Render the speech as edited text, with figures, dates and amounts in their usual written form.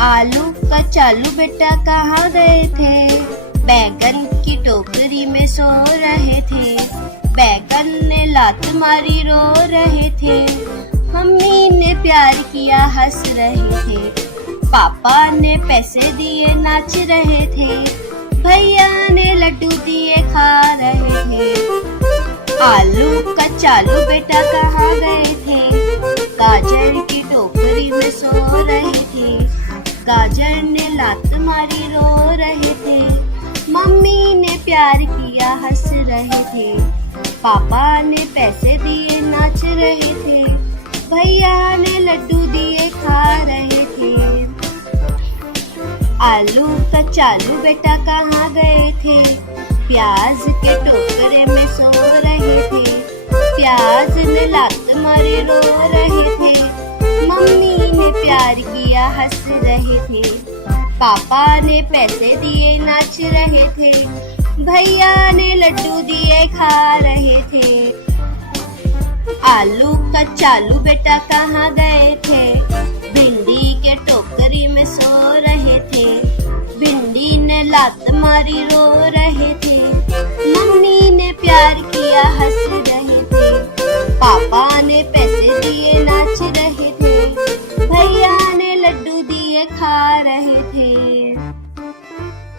आलू कचालू बेटा कहाँ गए थे? बैगन की टोकरी में सो रहे थे। बैगन ने लात मारी रो रहे थे। मम्मी ने प्यार किया हंस रहे थे। पापा ने पैसे दिए नाच रहे थे। भैया ने लड्डू दिए खा रहे थे। आलू कचालू बेटा कहाँ गए थे? गाजर की टोकरी में सो रहे थे। गाजर ने लात मारी रो रहे थे। मम्मी ने प्यार किया हंस रहे थे। पापा ने पैसे दिए नाच रहे थे। भैया ने लड्डू दिए खा रहे थे। आलू कचालू बेटा कहाँ गए थे? प्याज के टोकरे में सो रहे थे। प्याज ने लात मारी रो रहे थे। मम्मी ने प्यार किया हंस रहे थे। पापा ने पैसे दिए नाच रहे थे। भैया ने लड्डू दिए खा रहे थे। आलू कचालू बेटा कहाँ गए थे? भिंडी के टोकरी में सो रहे थे। भिंडी ने लात मारी रो रहे थे। मम्मी ने प्यार किया हंस